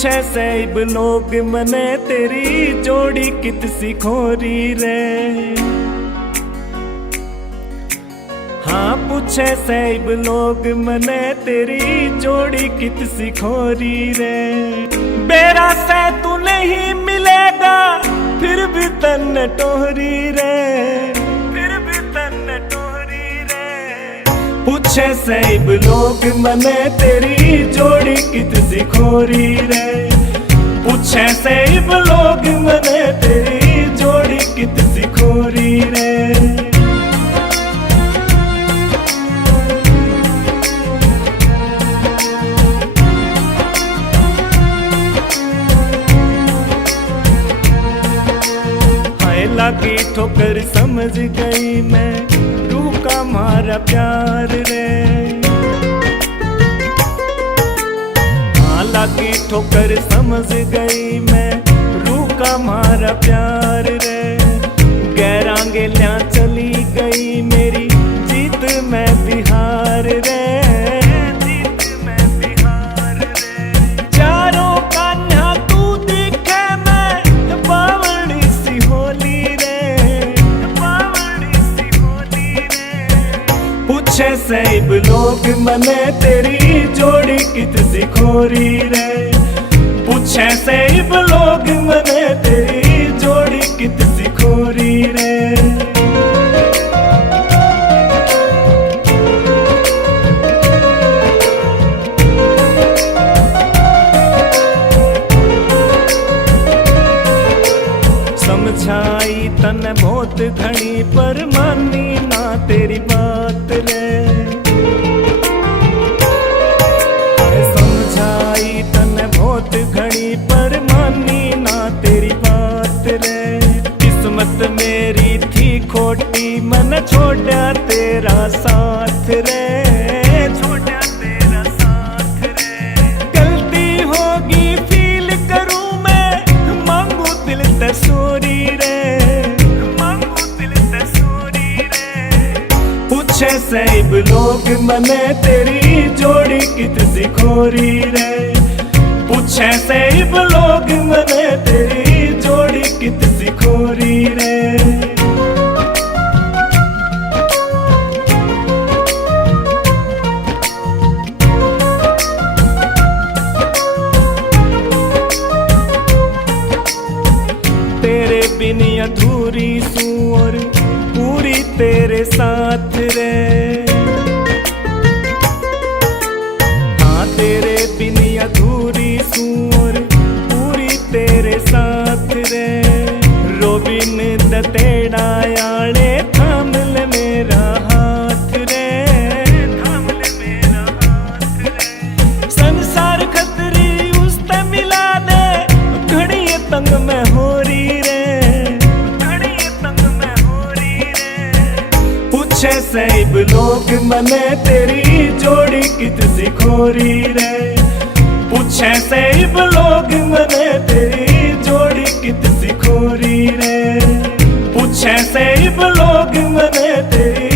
पूछे सैब लोग मने तेरी जोड़ी कित सिखोरी रे। हाँ पूछे सैब लोग मने तेरी जोड़ी कित सिखोरी रे। बेरा से तू नहीं मिलेगा फिर भी तन टोहरी रे, फिर भी तन टोहरी रे। पूछे सैब लोग मने तेरी जोड़ी कित सिखोरी रे। पूछे सैब लोग मने तेरी जोड़ी कित सिखोरी रे। लागी ठोकर समझ गई मैं रूह का मारा प्यार रे। हाँ लागी ठोकर समझ गई मैं रूह का मारा प्यार रे। गैरांगे ल्या चली गई मेरी जीत मैं बिहार रे, जीत मैं बिहार रे। चारों कान्हा तू दिखे मैं बावड़ी सी होली रे, बावड़ी सी होली रे। पूछे सैब लोग मने तेरी जोड़ी कित सिखोरी रे। पूछे सैब लोग मने तेरी जोड़ी कित सिखोरी रे। समझाई तन बहुत घनी पर मानी ना तेरी बात रे। समझाई तन बहुत घनी पर मानी ना तेरी बात रे। किस्मत मेरी थी खोटी मन छोड़ा तेरा साथ रे, छोड़ा तेरा साथ रे। गलती होगी फील करूं मैं मांगू दिल ते सॉरी रे, मांगू दिल ते सॉरी रे। पूछे सैब लोग मने तेरी जोड़ी कित सिखोरी रे। पूछे सैब लोग मने तेरी जोड़ी कित सिखोरी रे। तेरे बिन अधूरी सू और पूरी तेरे साथ रे। हाँ तेरे बिन अधूरी सू और पूरी तेरे साथ रे। रोबिन दतेड़ा याने थाम ले मेरा हाथ रे, थाम ले मेरा हाथ रे। संसार खतरी उसते मिला दे घड़ी तंग में हो री रे, घड़ी तंग में हो री रे। पूछे सैब लोग मने तेरी जोड़ी कित सिखोरी रे। पूछे सैब लोग मने तेरी जोड़ी कित सिखोरी रे। पूछे सैब लोग मने तेरी